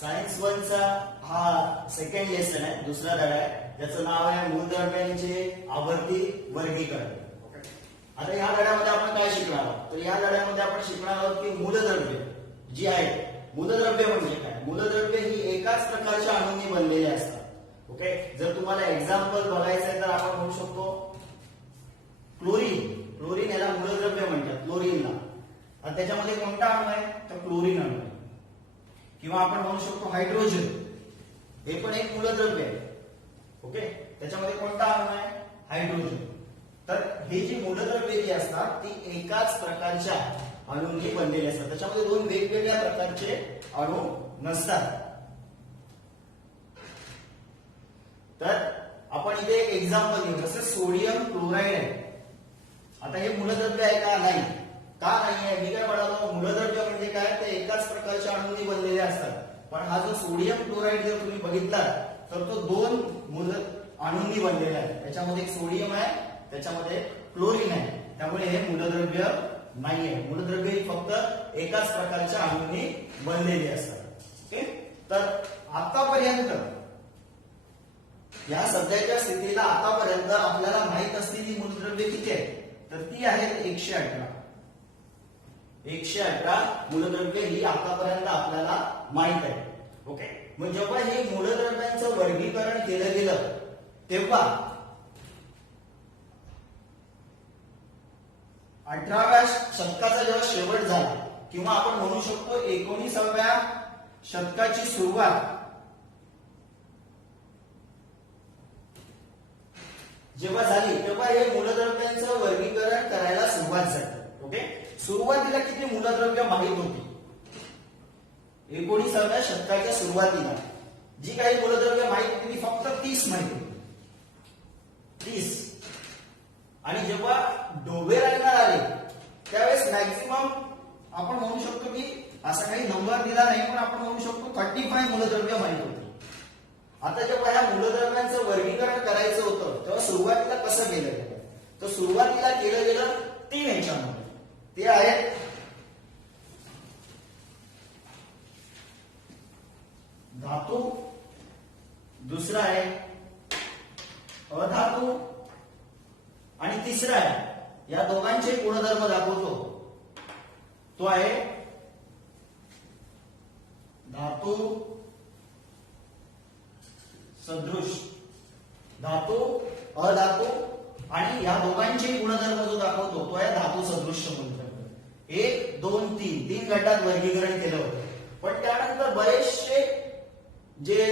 Science 1 चा हा second lesson आहे, दुसरा धडा आहे, ज्याचं नाव आहे मूलद्रव्यांचे आवर्ती वर्गीकरण. आता या धड्यामध्ये आपण काय शिकणार आहोत, तर या धड्यामध्ये आपण शिकणार आहोत की मूलद्रव्य जी आहेत, मूलद्रव्य म्हणजे काय. मूलद्रव्य ही एकाच प्रकारच्या अणूंनी बनलेली असतात. ओके, जर तुम्हाला एक्झाम्पल बघायचं आहे तर आपण म्हणू शकतो क्लोरीन. क्लोरीन याला मूलद्रव्य म्हणतात, क्लोरीनला. आणि त्याच्यामध्ये कोणता अणू आहे, तर क्लोरीन अणू आहे. किंवा आपण म्हणू शकतो हायड्रोजन, हे पण एक मूलद्रव्य आहे. ओके, त्याच्यामध्ये कोणता अणू आहे, हायड्रोजन. तर हे जी मूलद्रव्ये जी असतात ती एकाच प्रकारच्या अणूंनी बनलेली असतात, त्याच्यामध्ये दोन वेगवेगळ्या प्रकारचे अणू नसतात. तर आपण इथे एक एक्झाम्पल घेऊ, जसं सोडियम क्लोराईड आहे. आता हे मूलद्रव्य आहे का, नाही. का नाही आहे, मी काय म्हणालो, मूलद्रव्य म्हणजे काय, ते एकाच प्रकारच्या अणूंनी बनलेले असतात. पण हा जो सोडियम क्लोराईड जर तुम्ही बघितला तर तो दोन मूल अणूंनी बनलेला आहे. त्याच्यामध्ये एक सोडियम आहे, त्याच्यामध्ये क्लोरीन आहे. त्यामुळे हे मूलद्रव्य नाहीये. मूलद्रव्य ही फक्त एकाच प्रकारच्या अणूंनी बनलेली असतात. ओके, तर आतापर्यंत या सध्याच्या स्थितीला आतापर्यंत आपल्याला माहित असलेली मूलद्रव्ये किती आहेत, तर ती आहेत 118. 118 मूलद्रव्ये ही आतापर्यंत आपल्याला माहित आहे. ओके, मग जेव्हा हे मूलद्रव्यांचं वर्गीकरण केलं गेलं तेव्हा 18व्या शतकाचा जेव्हा शेवट झाला, किंवा आपण म्हणू शकतो 19व्या शतकाची सुरुवात जेव्हा झाली, तेव्हा हे मूलद्रव्यांचं वर्गीकरण करायला सुरुवात झाली. ओके, सुरुवातीला किती मूलद्रव्य माहित होती, 19व्या शतकाच्या सुरुवातीला जी काही मूलद्रव्य माहित होती ती फक्त 30 माहित होती, 30. आणि जेव्हा डोबेरायला आले त्यावेळेस मॅक्झिमम आपण म्हणू शकतो की असा काही नंबर दिला नाही, पण आपण म्हणू शकतो 35 मूलद्रव्य माहित होती. आता जेव्हा ह्या मूलद्रव्यांचं वर्गीकरण करायचं होतं तेव्हा सुरुवातीला कसं केलं गेलं, तर सुरुवातीला केलं गेलं 3 ह्याच्यामध्ये. ते आहेत धातू, दुसरा आहे अधातू, आणि तिसरा आहे, या दोघांचे गुणधर्म दाखवतो, तो आहे धातू सदृश. धातू, अधातू आणि या दोघांचे गुणधर्म जो दाखवतो तो आहे धातू सदृश मूलद्रव्य. 1, 2, 3 तीन गटात वर्गीकरण केलं होतं. पण त्यानंतर बरेचसे जे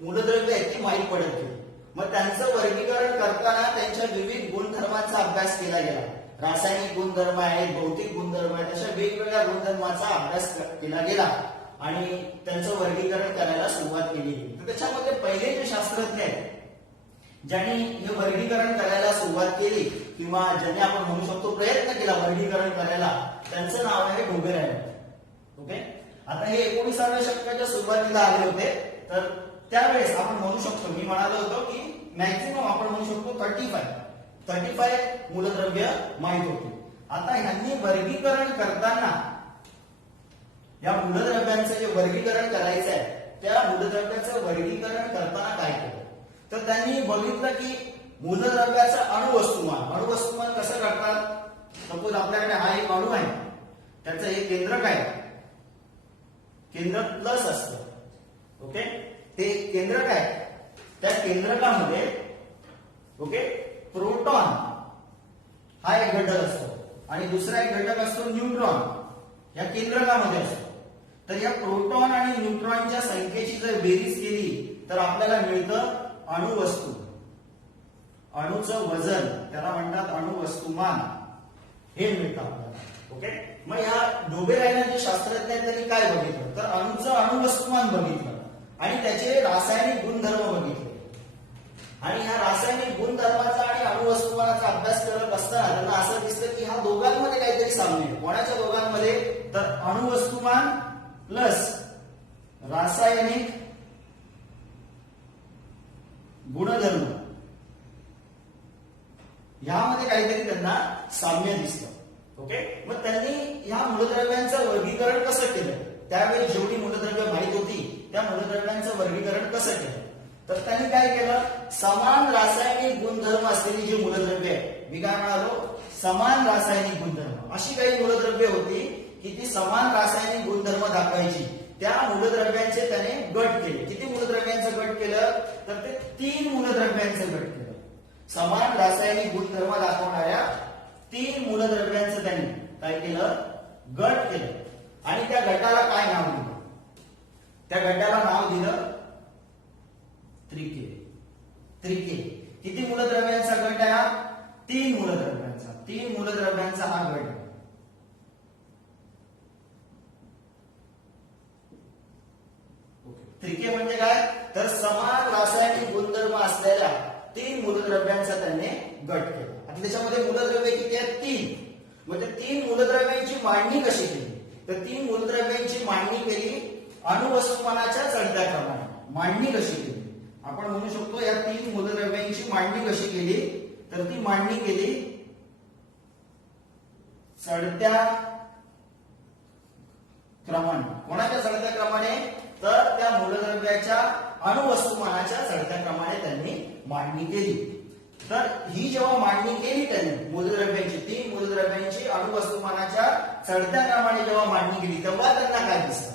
मूलद्रव्य आहेत ती माहीत पडत गेली. मग त्यांचं वर्गीकरण करताना त्यांच्या विविध गुणधर्मांचा अभ्यास केला गेला. रासायनिक गुणधर्म आहेत, भौतिक गुणधर्म आहेत, अशा वेगवेगळ्या गुणधर्माचा अभ्यास केला गेला आणि त्यांचं वर्गीकरण करायला सुरुवात केली गेली. तर त्याच्यामध्ये पहिले जे शास्त्रज्ञ आहेत ज्यांनी हे वर्गीकरण करायला सुरुवात केली किंवा ज्यांनी आपण म्हणू शकतो प्रयत्न केला वर्गीकरण करायला, त्यांचं नाव आहे डोबेरायन. ओके, आता हे 19व्या शतकाच्या सुरुवातीला आले होते. तर त्यावेळेस आपण म्हणू शकतो, मी म्हणालो होतो की मॅक्झिमम आपण म्हणू शकतो 35 मूलद्रव्य माहित होती. आता ह्यांनी वर्गीकरण करताना या मूलद्रव्यांचं जे वर्गीकरण करायचं आहे त्या मूलद्रव्याचं वर्गीकरण करताना काय केलं, तर त्यांनी बघितलं की मूलद्रव्याचं अणुवस्तुमान कसं करतात. सपोज आपल्याकडे हा एक अणू आहे, त्याचं एक केंद्रक आहे, केंद्रक प्लस असतं. ओके, ते केंद्रक आहे, त्या केंद्रकामध्ये ओके प्रोटॉन हा एक घटक असतो आणि दुसरा एक घटक असतो न्यूट्रॉन, या केंद्रकामध्ये असतो. तर या प्रोटॉन आणि न्यूट्रॉनच्या संख्येची जर बेरीज केली तर आपल्याला मिळतं अणुवस्तू. अणूचं वजन त्याला म्हणतात अणुवस्तुमान, हे मिळतं आपल्याला. ओके, मग या डोबेरायन जे शास्त्रज्ञ आहेत त्यांनी काय बघितलं, तर अणूचं अणुवस्तुमान बघितलं आणि त्याचे रासायनिक गुणधर्म बघितले. आणि या रासायनिक गुणधर्माचा आणि अणुवस्तुमानाचा अभ्यास करत असताना त्यांना असं दिसलं की ह्या दोघांमध्ये काहीतरी साम्य आहे. कोणाच्या दोघांमध्ये, तर अणुवस्तुमान प्लस रासायनिक गुणधर्म यामध्ये काहीतरी त्यांना साम्य दिसतं. ओके, मग त्यांनी ह्या मूलद्रव्यांचं वर्गीकरण कसं केलं, त्यावेळी जेवढी मूलद्रव्य माहित होती त्या मूलद्रव्यांचं वर्गीकरण कसं केलं. तर त्यांनी काय केलं, समान रासायनिक गुणधर्म असलेली जी मूलद्रव्य आहे, मी काय म्हणालो, समान रासायनिक गुणधर्म, अशी काही मूलद्रव्य होती की ती समान रासायनिक गुणधर्म दाखवायची. त्या मूलद्रव्यांचे त्याने गट केले. किती मूलद्रव्यांचं गट केलं, तर ते 3 मूलद्रव्यांचं गट केलं. समान रासायनिक गुणधर्म दाखवणाऱ्या 3 मूलद्रव्यांचं त्यांनी काय केलं, गट केलं. आणि त्या गटाला काय नाव दिलं, त्या गटाला नाव दिलं त्रिके. त्रिके. किती मूलद्रव्यांचा गट आहे हा, 3 मूलद्रव्यांचा. 3 मूलद्रव्यांचा हा गट. त्रिके म्हणजे काय, तर समान रासायनिक गुणधर्म असलेल्या 3 मूलद्रव्यांचा त्याने गट केला. आता त्याच्यामध्ये मूलद्रव्ये किती आहेत, 3. मग त्या 3 मूलद्रव्यांची मांडणी कशी केली, तर 3 मूलद्रव्यांची मांडणी केली अणुवस्तुमानाच्या चढत्या क्रमाने. मांडणी कशी केली, आपण म्हणू शकतो या 3 मूलद्रव्यांची मांडणी कशी केली, तर ती मांडणी केली चढत्या क्रमाने. कोणाच्या चढत्या क्रमाने, तर त्या मूलद्रव्याच्या अणुवस्तुमानाच्या चढत्या क्रमाने त्यांनी मांडणी केली. तर ही जेव्हा मांडणी केली त्यांनी मूलद्रव्यांची, 3 मूलद्रव्यांची अणुवस्तुमानाच्या चढत्या क्रमाने जेव्हा मांडणी केली, तेव्हा त्यांना काय दिसतं,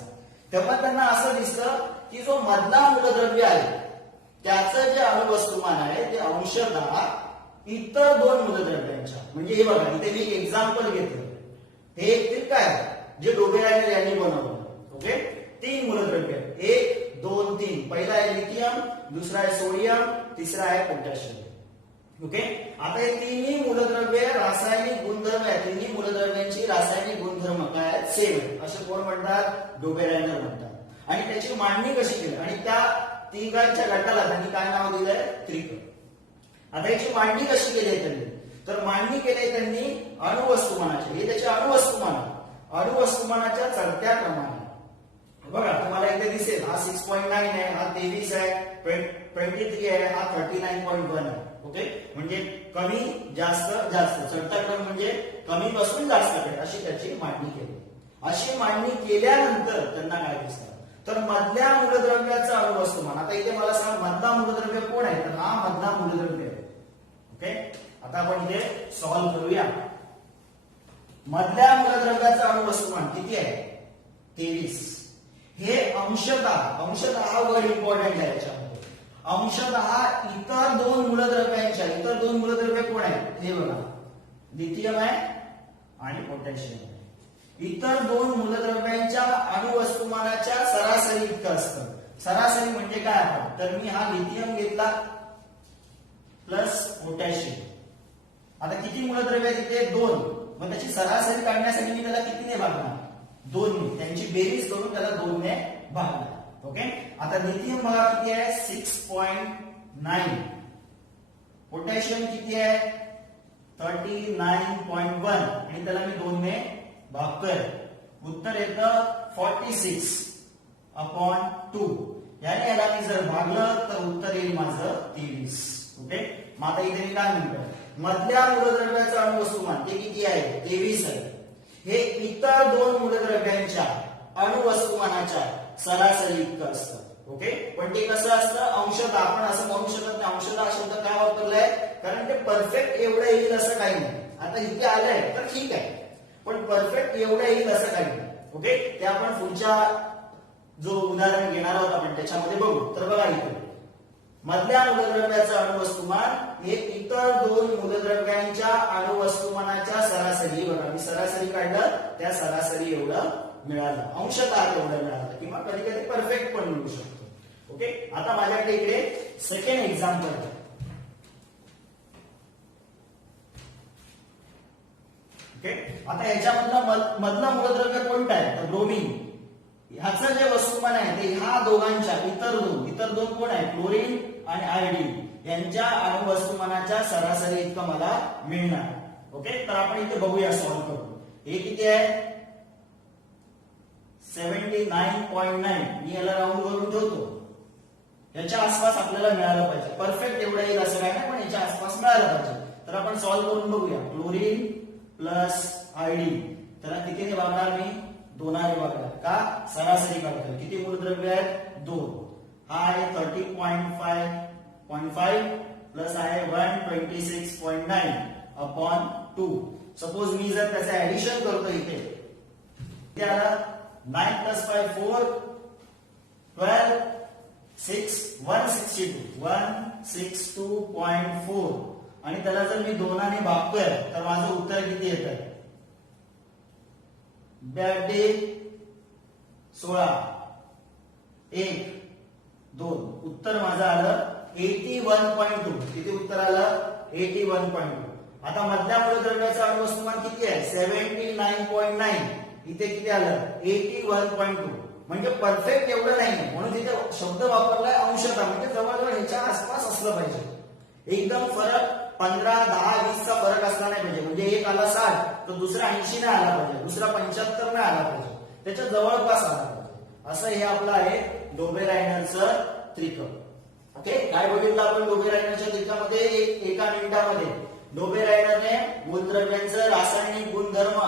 तेव्हा त्यांना असं दिसतं की जो मधला मूलद्रव्य आहे त्याचं जे अणुवस्तुमान आहे ते अंशतः इतर 2 मूलद्रव्यांच्या, म्हणजे हे बघा इथे मी एक एक्झाम्पल घेतलं, हे एक ट्रिक आहे जे डोबेरायनर यांनी बनवलं. ओके, 3 मूलद्रव्य, 1 2 3. पहिला आहे लिथियम, दुसरा आहे सोडियम, तिसरा आहे पोटॅशियम. ओके, आता हे 3ही मूलद्रव्ये रासायनिक गुणधर्म आहेत. 3ही मूलद्रव्यांची रासायनिक गुणधर्म काय आहेत, सेम आहेत. असे कोण म्हणतात, डोबेरायनर म्हणतात. आणि त्याची मांडणी कशी केली, आणि त्या तिघांच्या गटाला त्यांनी काय नाव दिलंय, त्रिक. आता याची मांडणी कशी केली आहे त्यांनी, तर मांडणी केली त्यांनी अणुवस्तुमानाची. हे त्याचे अणुवस्तुमान, अणुवस्तुमानाच्या चढत्या क्रमाने. बघा तुम्हाला इथे दिसेल हा 6.9 आहे, हा 23 आहे, 23 आहे, हा 39.1 आहे. ओके, म्हणजे कमी जास्त जास्त, चढता क्रम म्हणजे कमी पासून जास्त कडे, अशी त्याची मांडणी केली. अशी मांडणी केल्यानंतर त्यांना काय दिसतं, तर मधल्या मूलद्रव्याचं अणुवस्तुमान. आता इथे मला सांग, मधला मूलद्रव्य कोण आहे, तर हा मधला मूलद्रव्य आहे. ओके, आता आपण इथे सॉल्व्ह करूया. मधल्या मूलद्रव्याचं अणुवस्तुमान किती आहे, 23. हे अंशतः हा वर्ड इम्पॉर्टंट आहे याच्यामध्ये. अंशतः इतर 2 मूलद्रव्यांच्या, इतर 2 मूलद्रव्य कोण आहेत, हे बघा, लिथियम आहे आणि पोटॅशियम आहे. इतर 2 मूलद्रव्यांच्या अणुवस्तुमानाच्या सरासरी इतकं असतं. सरासरी म्हणजे काय, आपण तर मी हा लिथियम घेतला प्लस पोटॅशियम. आता किती मूलद्रव्य आहेत तिथे, 2. मग त्याची सरासरी काढण्यासाठी मी त्याला कितीने भागणार, 2ने. त्यांची बेरीज करून त्याला 2ने भागणार. ओके, आता लिथियम बघा किती आहे, 6.9. पोटॅशियम किती आहे, 39.1. आणि त्याला मी 2ने भागतोय. उत्तर येतं 46/2. याला मी जर भागलं तर उत्तर येईल माझं 23. ओके, मग आता इथे मी काय म्हणतोय, मधल्या मूलद्रव्याचं अणुवस्तुमान ते किती आहे, 23 आहे. हे इतर 2 मूलद्रव्यांच्या अणुवस्तुमानाच्या सरासरी इतकं असतं. ओके, पण ते कसं असतं, अंशतः. आपण असं म्हणू शकत नाही अंशतः शब्द का वापरलाय, कारण ते परफेक्ट एवढं येईल असं काही नाही. आता इथे आलंय तर ठीक आहे, पण परफेक्ट एवढं येईल असं काही नाही. ओके, ते आपण पुढच्या जो उदाहरण घेणार आहोत आपण त्याच्यामध्ये बघू. तर बघा इथे मधल्या मूलद्रव्याचं अणुवस्तुमान हे इतर 2 मूलद्रव्यांच्या अणुवस्तुमानाच्या सरासरी. बघा मी सरासरी काढलं, त्या सरासरी एवढं मिळालं, अंशतः एवढं मिळालं, किंवा कधी कधी परफेक्ट पण मिळू शकतो. ओके, आता माझ्याकडे इकडे सेकंड एक्झाम्पल आहे. ओके, आता याच्यामधलं मधलं मूलद्रव्य कोणतं आहे, तर ब्रोमीन. ह्याचं जे वस्तुमान आहे ते ह्या दोघांच्या इतर दोन कोण आहे, क्लोरीन आणि आयोडीन यांच्या अणुवस्तुमानाच्या सरासरी इतकं मला मिळणार. ओके, तर आपण इथे बघूया सॉल्व्ह करून. हे किती आहे, 79.9. मी याला राऊंड करून ठेवतो. याच्या आसपास आपल्याला मिळालं पाहिजे. परफेक्ट एवढं येईल असं काय नाही, पण याच्या आसपास मिळालं पाहिजे. तर आपण सॉल्व्ह करून बघूया. क्लोरीन प्लस आयोडीन, त्याला कितीने भागणार मी, 2ने भागणार. का, सरासरी काढतोय. किती मूलद्रव्य आहेत, 2. हा आहे 30.5 प्लस आहे 126.9 अपॉन 2. सपोज मी जर त्याचे ऍडिशन करतो इथे आला 9 प्लस 5 4 12 6 162.4 आणि त्याला जर मी 2 ने भागतोय तर माझं उत्तर किती येतं? 16 1 2. उत्तर माझं आलं 81.2. किती उत्तर आलं? 81.2. आता मधल्या मूलद्रव्याचं अणुवस्तुमान किती आहे? 79.9. इथे किती आलं? 81.2. म्हणजे परफेक्ट एवढं नाही, म्हणून तिथे शब्द वापरलाय अंशतः, म्हणजे जवळजवळ ह्याच्या आसपास असलं पाहिजे. एकदम फरक 15 10 20 चा फरक असला नाही पाहिजे. म्हणजे एक आला 60 तर दुसरा 80 नाही आला पाहिजे, दुसरा 75 नाही आला पाहिजे, त्याच्या जवळपास आला पाहिजे. असं हे आपलं आहे डोबेरायनरचं त्रिकम. ओके, काय बघितलं आपण डोबेरायनरच्या त्रिकामध्ये? एका मिनिटामध्ये डोबेरायनरने मूलद्रव्यांचं रासायनिक गुणधर्म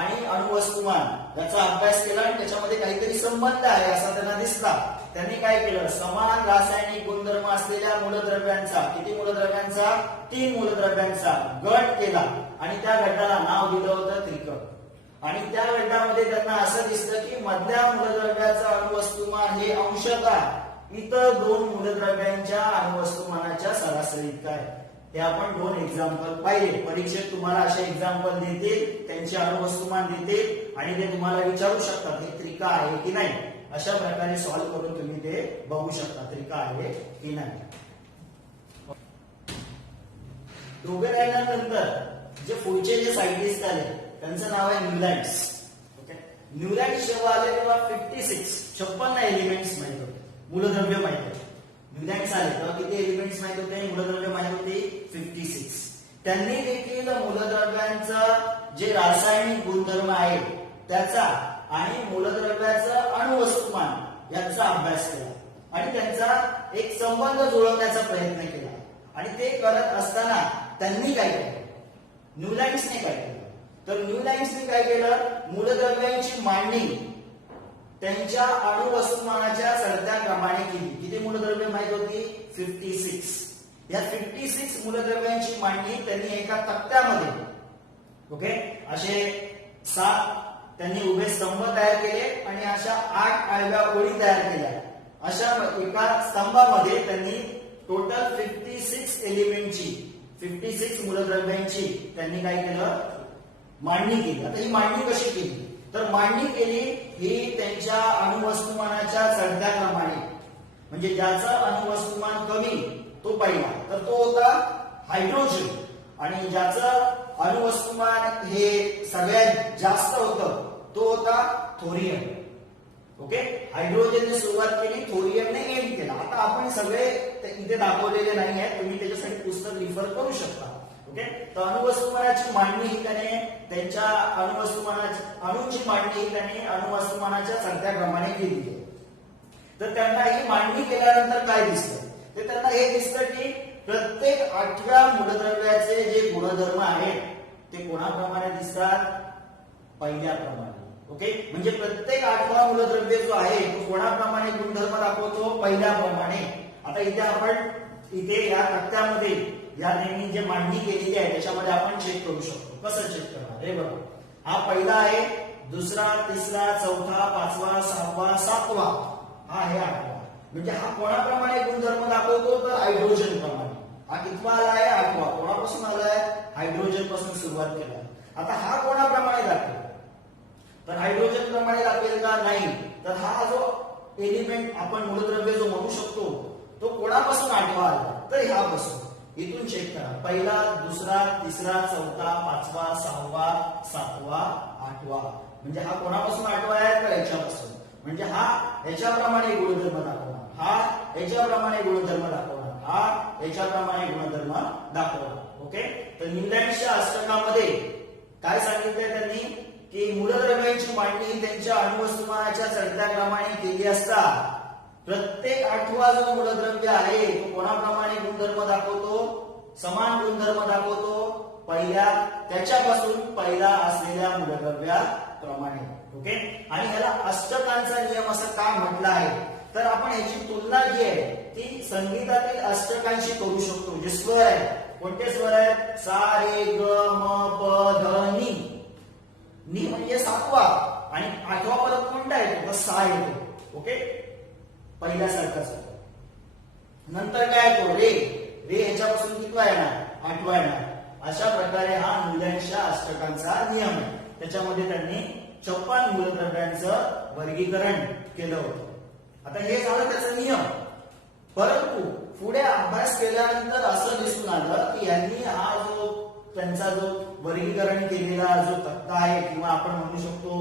आणि अणुवस्तुमान याचा अभ्यास केला आणि त्याच्यामध्ये काहीतरी संबंध आहे असा त्यांना दिसला. त्यांनी काय केलं? समान रासायनिक गुणधर्म असलेल्या मूलद्रव्यांचा, किती मूलद्रव्यांचा? 3 मूलद्रव्यांचा गट केला आणि त्या गटाला नाव दिलं होतं त्रिकम. आणि त्या गटामध्ये त्यांना असं दिसतं की मधल्या मूलद्रव्याचं अणुवस्तुमान हे अंशतः इतर 2 मूलद्रव्यांच्या अणुवस्तुमानाच्या सरासरी इतकं आहे. ते आपण 2 एक्झाम्पल पाहिले. परीक्षेत तुम्हाला असे एक्झाम्पल देतील, त्यांचे अणुवस्तुमान देतील आणि ते तुम्हाला विचारू शकतात हे त्रिका आहे की नाही. अशा प्रकारे सॉल्व्ह करून तुम्ही ते बघू शकता त्रिका आहे की नाही. डोबेरायनर नंतर जे पुढचे जे सायंटिस्ट आले त्यांचं नाव आहे न्यूलँड्स. ओके, न्यूलँड्स जेव्हा आले तेव्हा 56 एलिमेंट्स माहित होते, मूलद्रव्य माहित होते. न्यूलँड्स आले तेव्हा किती एलिमेंट्स माहित होते? मूलद्रव्य माहित होती 56. त्यांनी देखील मूलद्रव्यांचा जे रासायनिक गुणधर्म आहे त्याचा आणि मूलद्रव्याचं अणुवस्तुमान याचा अभ्यास केला आणि त्यांचा एक संबंध जुळवण्याचा प्रयत्न केला. आणि ते करत असताना त्यांनी काय केलं? न्यूलँड्सने काय केलं? तर न्यूलँड्सने काय केलं? मूलद्रव्यांची मांडणी त्यांच्या अणुवस्तुमानाच्या चढत्या क्रमाने केली. किती मूलद्रव्य माहित होती? 56. या 56 मूलद्रव्यांची मांडणी त्यांनी एका तक्त्यामध्ये, ओके, असे 7 त्यांनी उभे स्तंभ तयार केले आणि अशा 8 आडव्या ओळी तयार केल्या. अशा एका स्तंभामध्ये त्यांनी टोटल 56 एलिमेंटची, 56 मूलद्रव्यांची त्यांनी काय केलं? मांडणी केली. आता ही मांडणी कशी केली? तर मांडणी केली ही त्यांच्या अणुवस्तुमानाच्या चढत्या क्रमाने, म्हणजे ज्याचा अणुवस्तुमान कमी तो पहिला, तर तो होता हायड्रोजन. आणि ज्याचं अणुवस्तुमान हे सगळ्यात जास्त होतं तो होता थोरियम. ओके, हायड्रोजनने सुरुवात केली, थोरियमने एंड केला. आता आपण सगळे इथे दाखवलेले नाही आहेत, तुम्ही त्याच्यासाठी पुस्तक रिफर करू शकता. ओके, तर अणुवस्तुमानाची मांडणी ही त्याने त्यांच्या अणूंची मांडणी ही त्याने अणुवस्तुमानाच्या चढत्या क्रमाने केली. तर त्यांना ही मांडणी केल्यानंतर काय दिसतं? ते त्यांना हे दिसतं की प्रत्येक 8व्या मूलद्रव्याचे जे गुणधर्म आहेत ते कोणाप्रमाणे दिसतात? पहिल्याप्रमाणे. ओके, म्हणजे प्रत्येक 8वा मूलद्रव्य जो आहे तो कोणाप्रमाणे गुणधर्म दाखवतो? पहिल्याप्रमाणे. आता इथे आपण या तक्त्यामध्ये या नेहमी जे मांडणी केलेली आहे त्याच्यामध्ये आपण चेक करू शकतो. कसं चेक करणार? हे बघा, हा पहिला आहे, दुसरा, तिसरा, चौथा, 5वा, 6वा, 7वा, हा आहे 8वा. म्हणजे हा कोणाप्रमाणे गुणधर्म दाखवतो? तर हायड्रोजन प्रमाणे. हा कितवा आला आहे? 8वा. कोणापासून आलाय? हायड्रोजन पासून सुरुवात केला. आता हा कोणाप्रमाणे दाखवेल? तर हायड्रोजन प्रमाणे दाखवेल का? नाही. तर हा जो एलिमेंट आपण मूलद्रव्य जो म्हणू शकतो तो कोणापासून 8वा आला? तर ह्यापासून. इथून चेक करा, पहिला, दुसरा, तिसरा, चौथा, 5वा, 6वा, 7वा, 8वा. म्हणजे हा कोणापासून 8वा आहे? तर याच्यापासून. म्हणजे हा याच्याप्रमाणे गुणधर्म दाखवणार, हा याच्याप्रमाणे गुणधर्म दाखवणार, हा याच्याप्रमाणे गुणधर्म दाखवणार. ओके, तर न्यूलँड्सच्या अष्टकामध्ये काय सांगितलंय त्यांनी की मूलद्रव्यांची मांडणी त्यांच्या अणुवस्तुमानाच्या चढत्या क्रमाने केली असता प्रत्येक 8वा जो मूलद्रव्य आहे तो कोणाप्रमाणे गुणधर्म दाखवतो? समान गुणधर्म दाखवतो त्याच्यापासून पहिला असलेल्या मूलद्रव्याप्रमाणे. ओके, आणि ह्याला अष्टकांचा नियम असं का म्हटलं आहे? तर आपण याची तुलना जी आहे ती संगीतातील अष्टकांशी करू शकतो. जे स्वर आहे, कोणते स्वर आहेत? सा रे ग म प ध नी. नी म्हणजे सातवा आणि आठवा परत कोणता येतो? तर सा येतो. ओके, पहिल्यासारखाच. नंतर काय येतो? रे. रे ह्याच्यापासून कितवा येणार? आठवा येणार. अशा प्रकारे हा मूल्यांच्या अष्टकांचा नियम आहे. त्याच्यामध्ये त्यांनी 56 मूलद्रव्यांचं वर्गीकरण केलं होतं. आता हे झालं त्याचा नियम. परंतु पुढे अभ्यास केल्यानंतर असं दिसून आलं की यांनी हा जो त्यांचा जो वर्गीकरण केलेला जो तक्ता आहे किंवा आपण म्हणू शकतो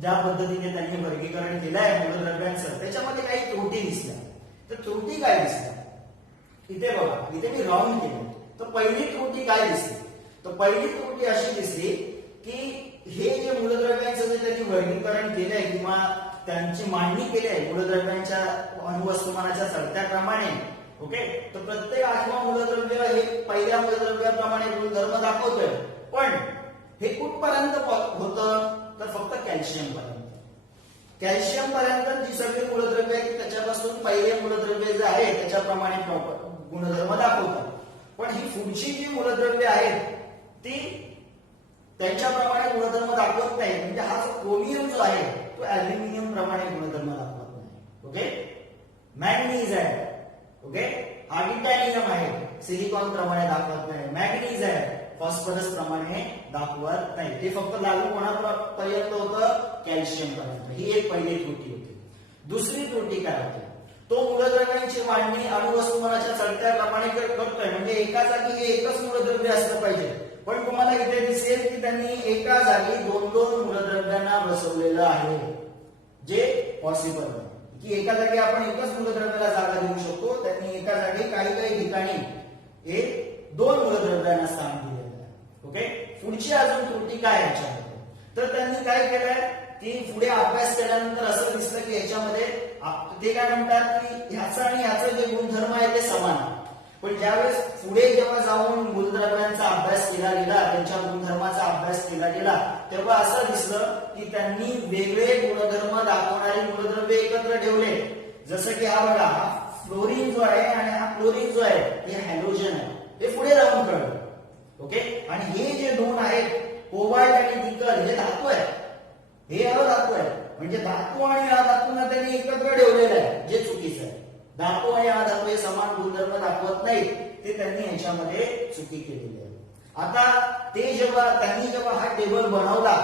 ज्या पद्धतीने त्यांनी वर्गीकरण केलं आहे मूलद्रव्यांचं, त्याच्यामध्ये काही त्रुटी दिसल्या. तर त्रुटी काय दिसल्या? इथे बघा, इथे मी राऊंड केलं. तर पहिली त्रुटी काय दिसली? तर पहिली त्रुटी अशी दिसली की हे जे मूलद्रव्यांचं जे त्यांनी वर्गीकरण केलंय किंवा त्यांची मांडणी केली आहे मूलद्रव्यांच्या अणुवस्तुमानाच्या चढत्या क्रमाने, ओके, तर प्रत्येक आठवा मूलद्रव्य हे पहिल्या मूलद्रव्याप्रमाणे गुणधर्म दाखवतोय. पण हे कुठपर्यंत होतं? तर फक्त कॅल्शियम पर्यंत. कॅल्शियम पर्यंत जी सगळी मूलद्रव्य आहेत त्याच्यापासून पहिले मूलद्रव्य जे आहे त्याच्याप्रमाणे गुणधर्म दाखवतात. पण ही पुढची जी मूलद्रव्य आहेत ती त्यांच्याप्रमाणे गुणधर्म दाखवत नाही. म्हणजे हा जो क्रोमियम जो आहे तो ऍल्युमिनियम प्रमाणे गुणधर्म दाखवत नाही. ओके, मॅंगनीज आहे, ओके, हा टायटॅनियम आहे, सिलिकॉन प्रमाणे दाखवत नाही. मॅंगनीज आहे, फॉस्फरस प्रमाणे दाखवत नाही. ते फक्त लागू कोणापर्यंत होतं? कॅल्शियम पर्यंत. ही एक पहिली त्रुटी होती. दुसरी त्रुटी काय होती? तो मूलद्रव्यांची मांडणी अणुवस्तुमानाच्या चढत्या क्रमाने करतोय. म्हणजे एका जागी हे एकच मूलद्रव्य असलं पाहिजे. पण तुम्हाला इथे दिसेल की त्यांनी एका जागी 2-2 मूलद्रव्यांना बसवलेलं आहे, जे पॉसिबल नाही. की एका जागी आपण एकच मूलद्रव्याला जागा देऊ शकतो. त्यांनी एका जागी काही ठिकाणी हे 2 मूलद्रव्यांना स्थान दिलेलं आहे. ओके, पुढची अजून त्रुटी काय याच्यामध्ये? तर त्यांनी काय केलंय की पुढे अभ्यास केल्यानंतर असं दिसलं की याच्यामध्ये ते काय म्हणतात की ह्याचं आणि ह्याचं जे गुणधर्म आहे ते समान आहे. पण ज्यावेळेस पुढे जेव्हा जाऊन मूलद्रव्यांचा अभ्यास केला गेला, त्यांच्या गुणधर्माचा अभ्यास केला गेला, तेव्हा असं दिसलं की त्यांनी वेगळे गुणधर्म दाखवणारे मूलद्रव्य एकत्र ठेवले. जसं की हा बघा, हा फ्लोरीन जो आहे आणि हा क्लोरीन जो आहे हे हॅलोजन आहे. हे पुढे जाऊन कळलं. ओके, आणि हे जे दोन आहेत कोबाल्ट आणि निकल हे धातू आहे, हे अधातू आहे. म्हणजे धातू आणि अधातूंना त्यांनी एकत्र ठेवलेलं आहे, जे चुकीचं आहे. धातू आणि अधातू हे समान गुणधर्म दाखवत नाहीत, ते त्यांनी याच्यामध्ये चुकी केलेली आहे. आता त्यांनी जेव्हा हा टेबल बनवला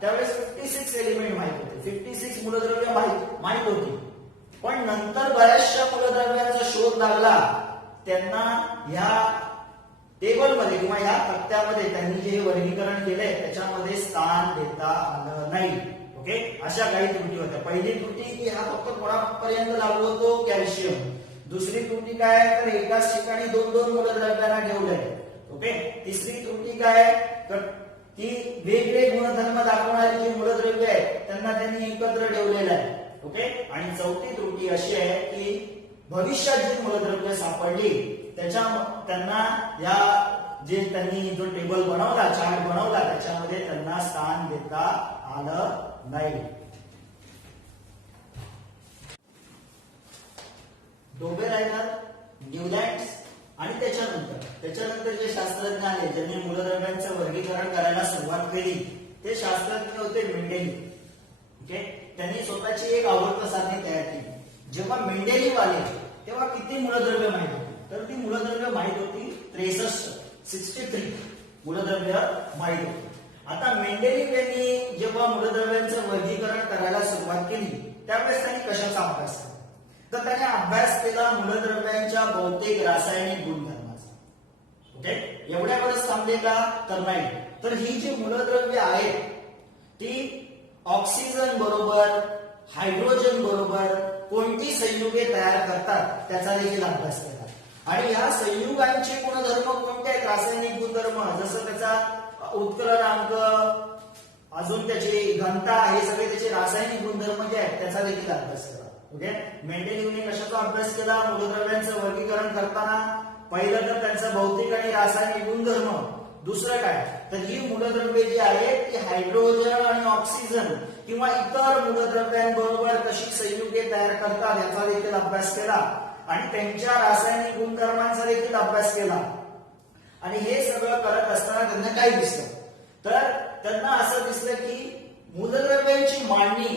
त्यावेळेस 56 एलिमेंट माहित होते, 56 मूलद्रव्य माहित होती. पण नंतर बऱ्याचशा मूलद्रव्यांचा शोध लागला. त्यांना ह्या टेबलमध्ये किंवा ह्या तक्त्यामध्ये त्यांनी जे वर्गीकरण केलंय त्याच्यामध्ये स्थान देता आलं नाही. ओके, अशा काही त्रुटी होत्या. पहिली त्रुटी की हा फक्त कोणापर्यंत लागू होतो? कॅल्शियम. दुसरी त्रुटी काय? तर एकाच ठिकाणी 2-2 मूलद्रव्यांना ठेवलंय. ओके, तिसरी त्रुटी काय? तर की वेगळे गुणधर्म दाखवणारी जी मूलद्रव्य आहेत त्यांना त्यांनी एकत्र ठेवलेलं आहे. ओके, आणि चौथी त्रुटी अशी आहे की भविष्यात जी मूलद्रव्य सापडली त्यांना या जे त्यांनी जो टेबल बनवला, चार्ट बनवला, त्याच्यामध्ये त्यांना स्थान देता आलं नाही. डोबेरायनर, न्यूलँड्स आणि त्याच्यानंतर जे शास्त्रज्ञ आले ज्यांनी मूलद्रव्यांचं वर्गीकरण करायला सुरुवात केली ते शास्त्रज्ञ होते मेंडेलिव. ओके, त्यांनी स्वतःची एक आवर्त सारणी तयार केली. जेव्हा मेंडेलिव आले तेव्हा किती मूलद्रव्य माहित होती? तर ती मूलद्रव्य माहित होती 63 मूलद्रव्य माहित होती. आता मेंडेलिव यांनी जेव्हा मूलद्रव्यांचं वर्गीकरण करायला सुरुवात केली त्यावेळेस त्यांनी कशाचा अभ्यास केला? तर त्याने अभ्यास केला मूलद्रव्यांच्या भौतिक रासायनिक गुणधर्माचा. ओके, एवढ्यावरच थांबले का? तर नाही. तर ही जी मूलद्रव्य आहेत ती ऑक्सिजन बरोबर, हायड्रोजन बरोबर कोणती संयुगे तयार करतात त्याचा देखील अभ्यास केला. आणि ह्या संयुगांचे गुणधर्म कोणते आहेत? रासायनिक गुणधर्म, जसं त्याचा उत्कलनांक, अजून त्याची घनता, हे सगळे त्याचे रासायनिक गुणधर्म जे आहेत त्याचा देखील अभ्यास केला. ओके, मेंडेलिवने कशाचा अभ्यास केला मूलद्रव्यांचं वर्गीकरण करताना? पहिलं तर त्यांचं भौतिक आणि रासायनिक गुणधर्म. दुसरं काय? तर ही मूलद्रव्ये जी आहेत ती हायड्रोजन आणि ऑक्सिजन किंवा इतर मूलद्रव्यांबरोबर कशी संयुगे तयार करतात याचा देखील अभ्यास केला आणि त्यांच्या रासायनिक गुणधर्मांचा देखील अभ्यास केला. आणि हे सगळं करत असताना त्यांना काय दिसलं तर त्यांना असं दिसलं की मूलद्रव्यांची मांडणी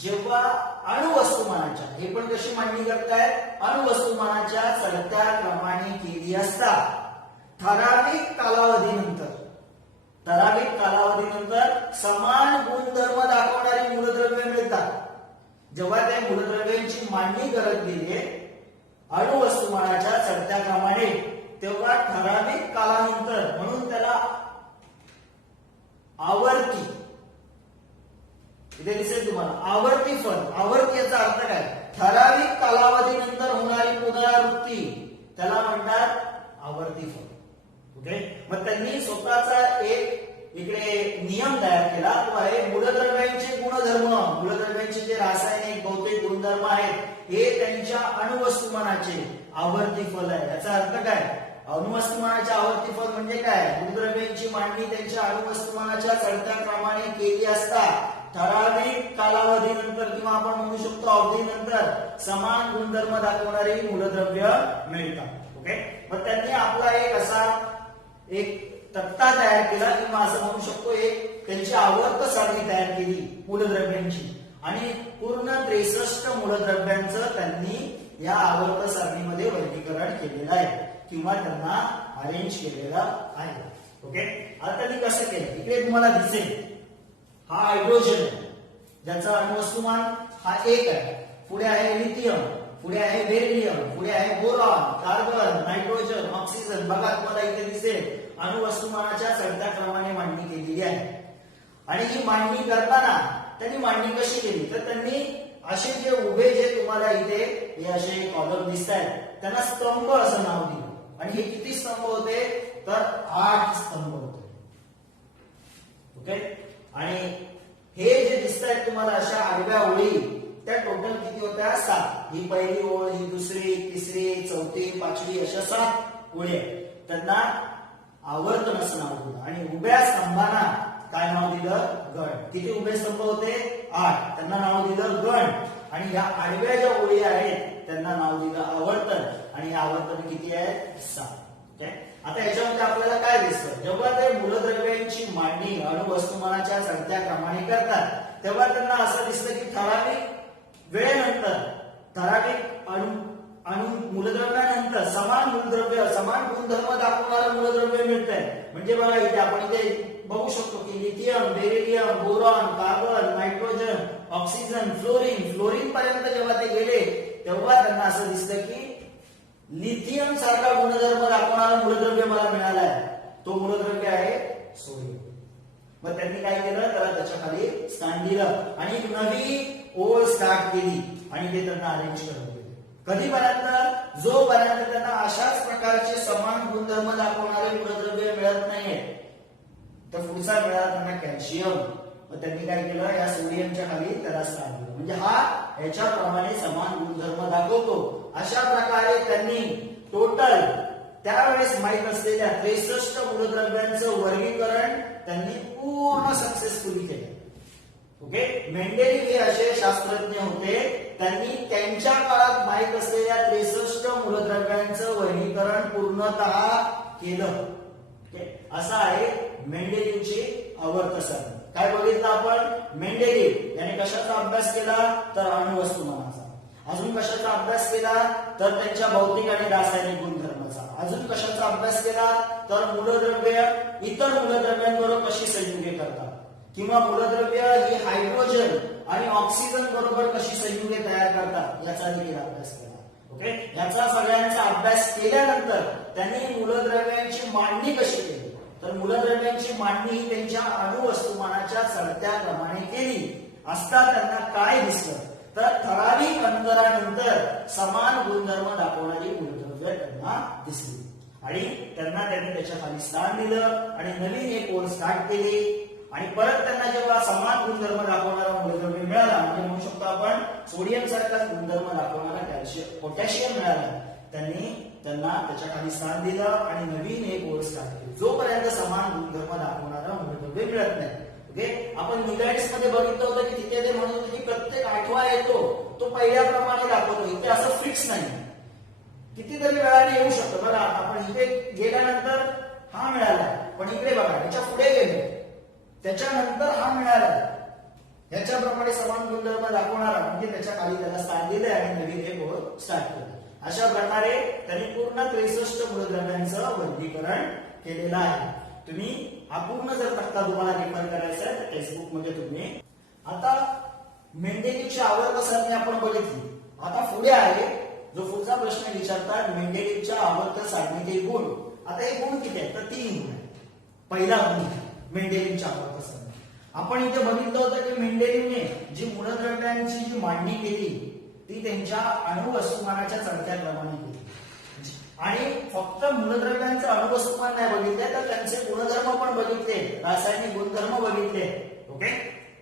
जेव्हा अणुवस्तुमानाच्या, हे पण कशी मांडणी करतायत, अणुवस्तुमानाच्या चढत्या क्रमाने केली असता ठराविक कालावधीनंतर समान गुणधर्म दाखवणारी मूलद्रव्ये मिळतात. जेव्हा त्या मूलद्रव्यांची मांडणी करत गेली अणुवस्तुमानाच्या चढत्या क्रमाने, तेव्हा ठराविक कालानंतर, म्हणून त्याला आवर्ती, इथे दिसेल तुम्हाला आवर्ती फल. आवर्ती याचा अर्थ काय, ठराविक कालावधीनंतर होणारी पुनरावृत्ती, त्याला म्हणतात आवर्ती फल. ओके, मग त्यांनी स्वतःचा एक इकडे नियम तयार केला, तो आहे मूलद्रव्यांचे गुणधर्म, मूलद्रव्यांचे जे रासायनिक भौतिक गुणधर्म आहेत हे त्यांच्या अणुवस्तुमानाचे आवर्ती फल आहे. याचा अर्थ काय, अणुवस्तुमानाचे आवर्ती फल म्हणजे काय, मूलद्रव्यांची मांडणी त्यांच्या अणुवस्तुमानाच्या चढत्या क्रमाने केली असता ठराविक कालावधीनंतर किंवा आपण म्हणू शकतो अवधीनंतर समान गुणधर्म दाखवणारी मूलद्रव्य मिळतात. ओके, मग त्यांनी आपला एक असा एक तक्ता तयार केला किंवा असं म्हणू शकतो एक त्यांची आवर्त सारणी तयार केली मूलद्रव्यांची आणि पूर्ण 63 मूलद्रव्यांचं त्यांनी या आवर्त सारणीमध्ये वर्गीकरण केलेलं आहे किंवा त्यांना अरेंज केलेलं आहे. ओके, आता त्यांनी कसं केलं इकडे तुम्हाला दिसेल, हा हायड्रोजन आहे ज्याचा अणुवस्तुमान हा 1 आहे, पुढे आहे लिथियम, पुढे आहे बेरिलियम, पुढे आहे बोरॉन, कार्बन, नायट्रोजन, ऑक्सिजन. बघा तुम्हाला इथे दिसेल अणुवस्तुमानाच्या चढत्या क्रमाने मांडणी केलेली आहे. आणि ही मांडणी करताना त्यांनी मांडणी कशी केली तर त्यांनी असे जे उभे जे तुम्हाला इथे हे असे कॉलम दिसत आहेत त्यांना स्तंभ असं नाव दिलं. आणि हे किती स्तंभ होते तर 8 स्तंभ होते. ओके, आणि हे जे दिसत आहेत तुम्हाला अशा आडव्या ओळी त्या टोटल किती होत्या 7. ही पहिली ओळ, ही दुसरी, तिसरी, चौथी, पाचवी अशा 7 ओळी आहेत. त्यांना आवर्तन असं नाव दिलं. आणि उभ्या स्तंभांना काय नाव दिलं गण. किती उभे स्तंभ होते 8, त्यांना नाव दिलं गण. आणि या आडव्या ज्या ओळी आहेत त्यांना नाव दिलं आवर्तन. आणि आवर्तन किती आहे 7. ओके, आता याच्यामध्ये आपल्याला काय दिसतं, जेव्हा ते मूलद्रव्यांची मांडणी अणुवस्तुमानाच्या चढत्या क्रमाने करतात तेव्हा त्यांना असं दिसतं की ठराविक वेळेनंतर ठराविक अणु मूलद्रव्यानंतर समान गुणधर्म दाखवणारं मूलद्रव्य मिळतंय. म्हणजे बघा इथे आपण इथे बघू शकतो की lithium, beryllium, boron, carbon, nitrogen, oxygen, fluorine पर्यंत जेव्हा ते गेले तेव्हा त्यांना असं दिसतं की लिथियम सारखा गुणधर्म दाखवणारा मूलद्रव्य मला मिळाला आहे. तो मूलद्रव्य आहे सोडियम. मग त्यांनी काय केलं त्याला त्याच्या खाली स्थान दिलं आणि एक नवी ओळ स्टार्ट केली आणि ते त्यांना अरेंज करत गेले. कधीपर्यंत, जोपर्यंत त्यांना अशाच प्रकारचे समान गुणधर्म दाखवणारे मूलद्रव्य मिळत नाहीये. तर पुढचा मिळाला त्यांना कॅल्शियम. मग त्यांनी काय केलं या सोडियमच्या खाली त्याला स्थान दिलं. म्हणजे हा याच्याप्रमाणे समान गुणधर्म दाखवतो. अशा प्रकारे त्यांनी टोटल त्यावेळेस माहित असलेल्या 63 मूलद्रव्यांचं वर्गीकरण त्यांनी पूर्ण सक्सेसफुली केलं. ओके, मेंडेलिव्ह हे असे शास्त्रज्ञ होते, त्यांनी त्यांच्या काळात माहित असलेल्या 63 मूलद्रव्यांचं वर्गीकरण पूर्णतः केलं. ओके, असं आहे मेंडेलिव्हची आवर्त सारणी. काय बघितलं आपण, मेंडेलिव्ह याने कशाचा अभ्यास केला तर अणुवस्तुमानाचा. अजून कशाचा अभ्यास केला तर त्यांच्या भौतिक आणि रासायनिक गुणधर्माचा. अजून कशाचा अभ्यास केला तर मूलद्रव्य इतर मूलद्रव्यांबरोबर कशी संयुगे करतात किंवा मूलद्रव्य ही हायड्रोजन आणि ऑक्सिजन बरोबर कशी संयुगे तयार करतात याचा देखील अभ्यास केला. ओके, याचा सगळ्यांचा अभ्यास केल्यानंतर त्यांनी मूलद्रव्यांची मांडणी कशी केली तर मूलद्रव्यांची मांडणी ही त्यांच्या अणुवस्तुमानाच्या चढत्या क्रमाने केली असता त्यांना काय दिसलं तर ठराविक अंतरानंतर समान गुणधर्म दाखवणारी मूलद्रव्य त्यांना दिसली. आणि त्यांनी त्याच्या खाली स्थान दिलं आणि नवीन एक ओळ स्टार्ट केली. आणि परत त्यांना जेव्हा समान गुणधर्म दाखवणारा मूलद्रव्य मिळाला, म्हणजे म्हणू शकतो आपण सोडियम सारखा गुणधर्म दाखवणारा पोटॅशियम मिळाला, त्यांना त्याच्या खाली स्थान दिलं आणि नवीन एक ओळ स्टार्ट केली. जोपर्यंत समान गुणधर्म दाखवणारा मूलद्रव्य मिळत नाही. ओके, आपण न्यूक्लियाइड्स मध्ये बघितलं होतं की तिथे ते म्हणत होते की प्रत्येक आठवा येतो तो पहिल्याप्रमाणे दाखवतो. इथे असं फिक्स नाही, कितीतरी वेळाने येऊ शकतो. बघा आपण इथे गेल्यानंतर हा मिळाला, पण इकडे बघा याच्या पुढे गेले त्याच्यानंतर हा मिळाला. याच्याप्रमाणे समान गुणधर्म दाखवणारा म्हणजे त्याच्या खाली त्याला स्थान दिले आणि नवीन एक ओळ स्टार्ट केली. अशा प्रकारे त्यांनी पूर्ण 63 मूलद्रव्यांचं वर्गीकरण केलेलं आहे. तुम्ही हा पूर्ण जर तक्ता तुम्हाला रेफर करायचा आहे तर टेक्स्टबुक मध्ये तुम्ही. आता मेंडेलिव्हची आवर्त सारणी आपण बघितली. आता पुढे आहे जो पुढचा प्रश्न विचारतात मेंडेलिव्हच्या आवर्त सारणीतील गुण. आता हे गुण किती आहेत तर 3 गुण आहेत. पहिला गुण मेंडेलिव्हच्या आवर्त सारणी. आपण इथे बघितलं होतं की मेंडेलिव्हने जी मूलद्रव्यांची जी मांडणी केली ती त्यांच्या अणुवस्तुमानाच्या चढत्या क्रमाने केली आणि फक्त मूलद्रव्यांचं अणुवस्तुमान नाही बघितले तर त्यांचे गुणधर्म पण बघितले, रासायनिक गुणधर्म बघितले. ओके,